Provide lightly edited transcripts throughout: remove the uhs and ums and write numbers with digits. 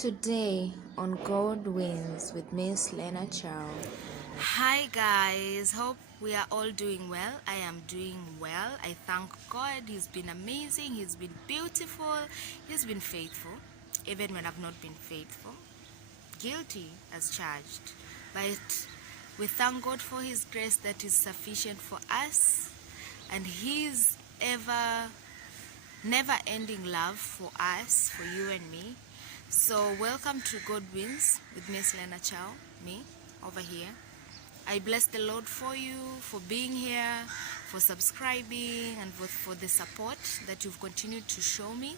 Today on God Wins with Miss Lena Chow. Hi guys, hope we are all doing well. I am doing well. I thank God. He's been amazing, He's been beautiful, He's been faithful, even when I've not been faithful. Guilty as charged. But we thank God for His grace that is sufficient for us and His never ending love for us, for you and me. So, welcome to God Wins with Miss Lena Chow, me over here. I bless the Lord for you, for being here, for subscribing, and for the support that you've continued to show me,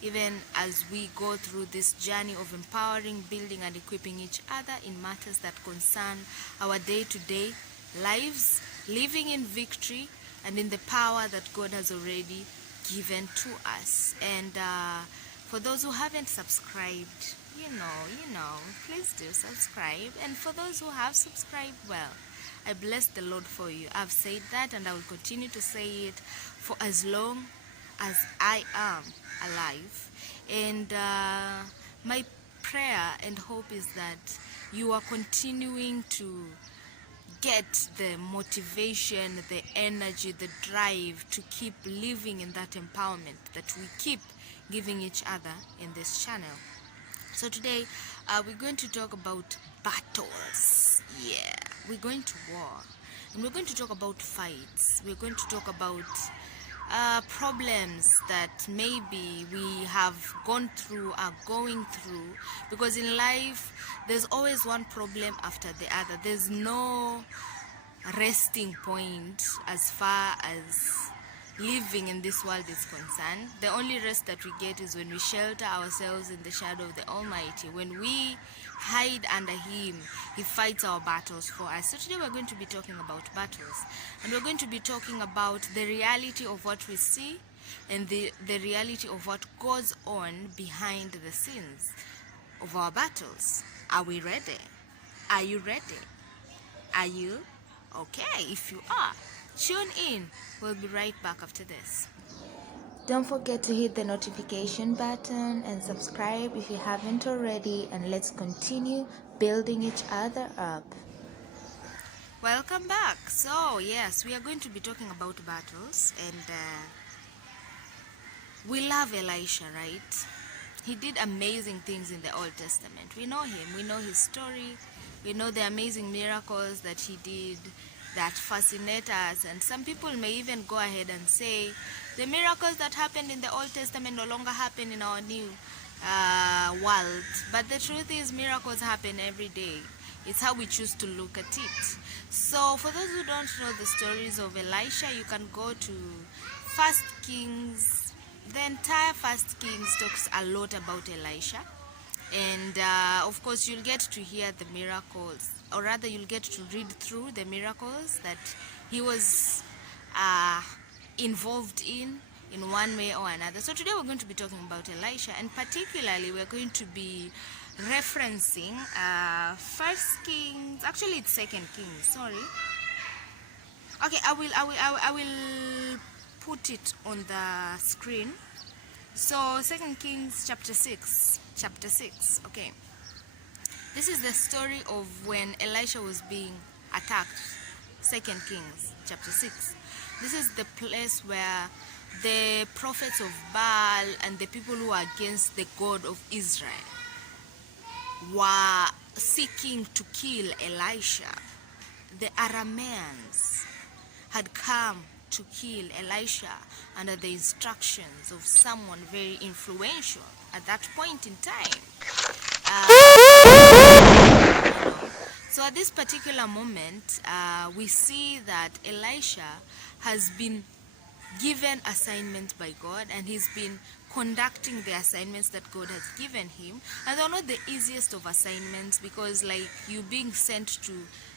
even as we go through this journey of empowering, building, and equipping each other in matters that concern our day-to-day lives, living in victory and in the power that God has already given to us. And for those who haven't subscribed, you know, please do subscribe. And for those who have subscribed, well, I bless the Lord for you. I've said that and I will continue to say it for as long as I am alive. And my prayer and hope is that you are continuing to get the motivation, the energy, the drive to keep living in that empowerment that we keep giving each other in this channel. So today we're going to talk about battles. Yeah, we're going to war, and we're going to talk about fights. We're going to talk about problems that maybe we have gone through, are going through, because in life there's always one problem after the other. There's no resting point as far as living in this world is concerned. The only rest that we get is when we shelter ourselves in the shadow of the Almighty. When we hide under Him, He fights our battles for us. So today we're going to be talking about battles, and we're going to be talking about the reality of what we see and the reality of what goes on behind the scenes of our battles. Are we ready? Are you ready? Are you? Okay, if you are, tune in. We'll be right back after this. Don't forget to hit the notification button and subscribe if you haven't already, and let's continue building each other up. Welcome back. So, yes, we are going to be talking about battles, and we love Elisha, right? He did amazing things in the Old Testament. We know him, we know his story, we know the amazing miracles that he did that fascinate us. And some people may even go ahead and say the miracles that happened in the Old Testament no longer happen in our new world. But the truth is, miracles happen every day. It's how we choose to look at it. So, for those who don't know the stories of Elisha, you can go to First Kings. The entire First Kings talks a lot about Elisha, and of course you'll get to hear the miracles, or rather you'll get to read through the miracles that he was involved in one way or another. So today we're going to be talking about Elisha, and particularly we're going to be referencing First Kings. Actually, it's Second Kings. Sorry. Okay, I will put it on the screen. So, Second Kings chapter 6. Okay. This is the story of when Elisha was being attacked. Second Kings chapter 6. This is the place where the prophets of Baal and the people who are against the God of Israel were seeking to kill Elisha. The Arameans had come to kill Elisha under the instructions of someone very influential at that point in time. So at this particular moment, we see that Elisha has been given assignment by God, and he's been conducting the assignments that God has given him. And they're not the easiest of assignments, because like you being sent to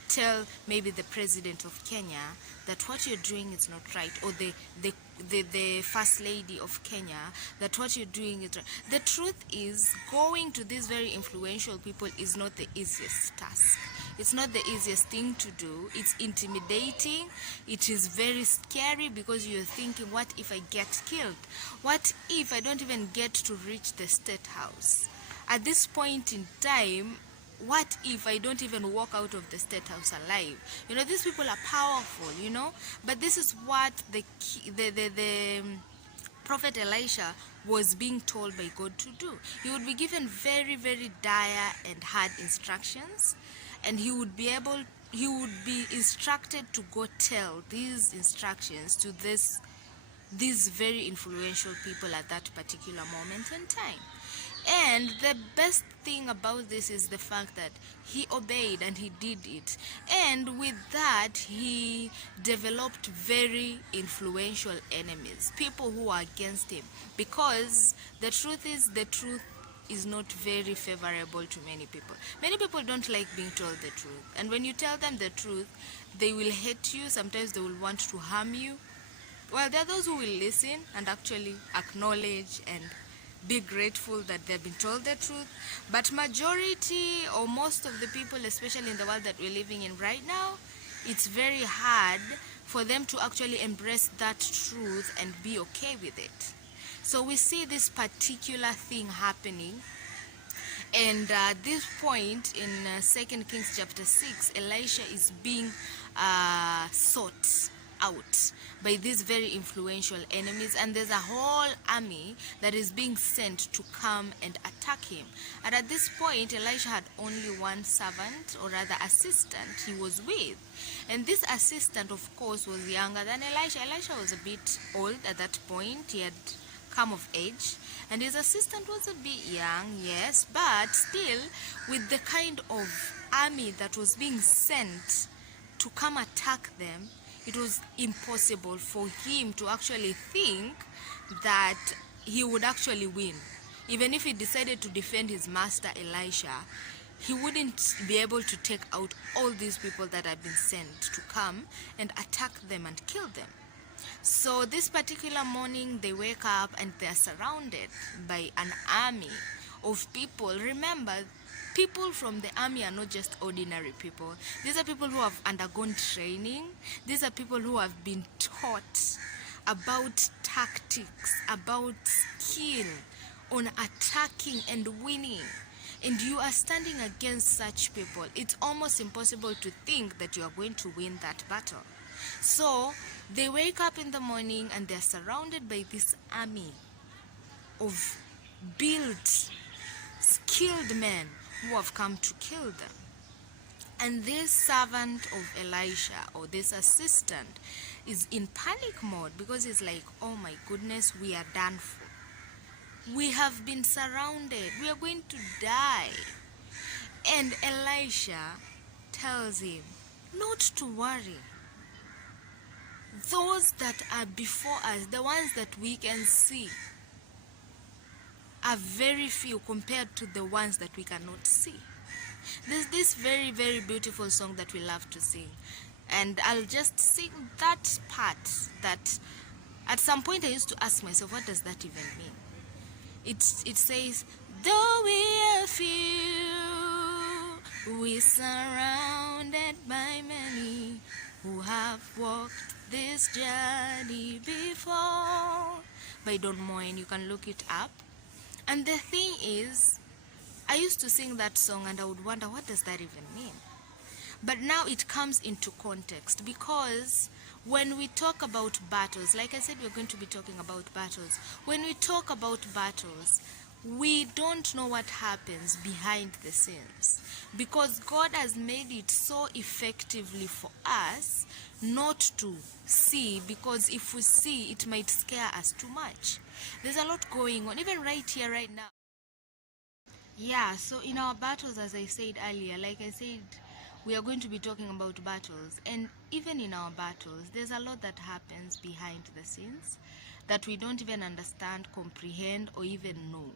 tell maybe the president of Kenya that what you're doing is not right, or the first lady of Kenya that what you're doing is right. The truth is, going to these very influential people is not the easiest task. It's not the easiest thing to do. It's intimidating. It is very scary, because you're thinking, what if I get killed? What if I don't even get to reach the state house? at this point in time, what if I don't even walk out of the state house alive? These people are powerful, but this is what the prophet Elisha was being told by God to do. He would be given very, very dire and hard instructions, and he would be instructed to go tell these instructions to these very influential people at that particular moment in time. And the best thing about this is the fact that he obeyed and he did it. And with that, he developed very influential enemies, people who are against him. Because the truth is not very favorable to many people. Many people don't like being told the truth. And when you tell them the truth, they will hate you. Sometimes they will want to harm you. Well, there are those who will listen and actually acknowledge and be grateful that they've been told the truth. But majority or most of the people, especially in the world that we're living in right now, it's very hard for them to actually embrace that truth and be okay with it. So we see this particular thing happening. And at this point in 2 Kings chapter 6, Elisha is being sought out by these very influential enemies, and there's a whole army that is being sent to come and attack him. And at this point, Elisha had only one servant, or rather assistant, he was with. And this assistant, of course, was younger than Elisha. Elisha was a bit old at that point. He had come of age, and his assistant was a bit young, yes, but still, with the kind of army that was being sent to come attack them, it was impossible for him to actually think that he would actually win. Even if he decided to defend his master Elisha, he wouldn't be able to take out all these people that had been sent to come and attack them and kill them. So this particular morning, they wake up and they are surrounded by an army of people. Remember, people from the army are not just ordinary people. These are people who have undergone training. These are people who have been taught about tactics, about skill on attacking and winning. And you are standing against such people. It's almost impossible to think that you are going to win that battle. So they wake up in the morning and they're surrounded by this army of built, skilled men who have come to kill them. And this servant of Elisha, or this assistant, is in panic mode because he's like, oh my goodness, we are done for. We have been surrounded. We are going to die. And Elisha tells him not to worry. Those that are before us, the ones that we can see, are very few compared to the ones that we cannot see. There's this very, very beautiful song that we love to sing. And I'll just sing that part that at some point I used to ask myself, what does that even mean? It says, though we are few, we're surrounded by many who have walked this journey before. By Don Moen, you can look it up. And the thing is, I used to sing that song and I would wonder, what does that even mean? But now it comes into context, because when we talk about battles, like I said, we're going to be talking about battles. When we talk about battles, we don't know what happens behind the scenes, because God has made it so effectively for us not to see, because if we see, it might scare us too much. There's a lot going on, even right here, right now. Yeah, so in our battles, as I said earlier, like I said, we are going to be talking about battles. And even in our battles, there's a lot that happens behind the scenes that we don't even understand, comprehend, or even know.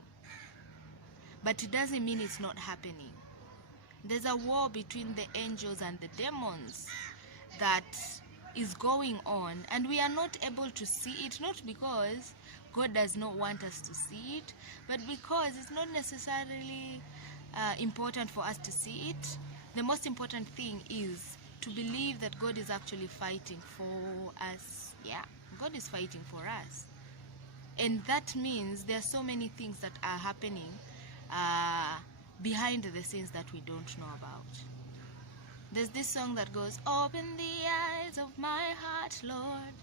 But it doesn't mean it's not happening. There's a war between the angels and the demons that is going on, and we are not able to see it, not because God does not want us to see it, but because it's not necessarily important for us to see it. The most important thing is to believe that God is actually fighting for us. Yeah, God is fighting for us. And that means there are so many things that are happening behind the scenes that we don't know about. There's this song that goes, open the eyes of my heart, Lord.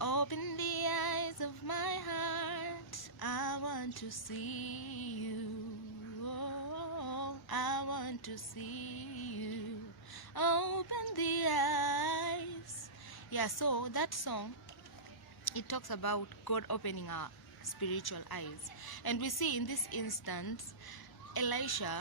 Open the eyes of my heart. I want to see you. Oh, I want to see you. Open the eyes. Yeah, so that song, it talks about God opening our spiritual eyes. And we see in this instance, Elisha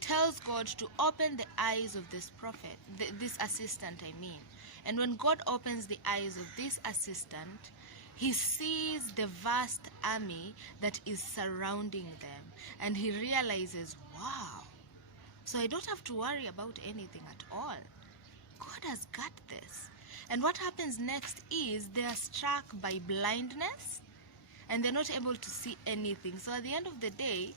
tells God to open the eyes of this prophet, this assistant, I mean. And when God opens the eyes of this assistant, he sees the vast army that is surrounding them. And he realizes, wow, so I don't have to worry about anything at all. God has got this. And what happens next is they are struck by blindness and they're not able to see anything. So at the end of the day,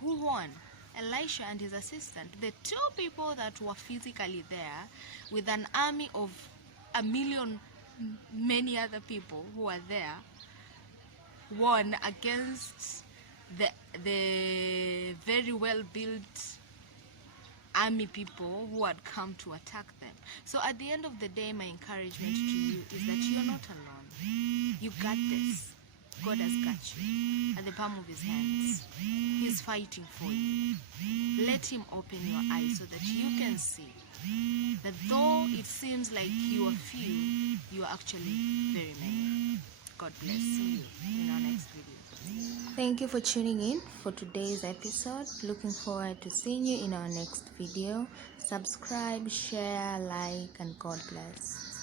who won? Elisha and his assistant, the two people that were physically there with an army of 1,000,000 many other people who are there, won against the very well built army people who had come to attack them. So at the end of the day, my encouragement to you is that you are not alone. You got this. God has got you at the palm of his hands. He's fighting for you. Let him open your eyes so that you can see that though it seems like you are few, you are actually very many. God bless. See you in our next video. Thank you for tuning in for today's episode. Looking forward to seeing you in our next video. Subscribe, share, like, and God bless.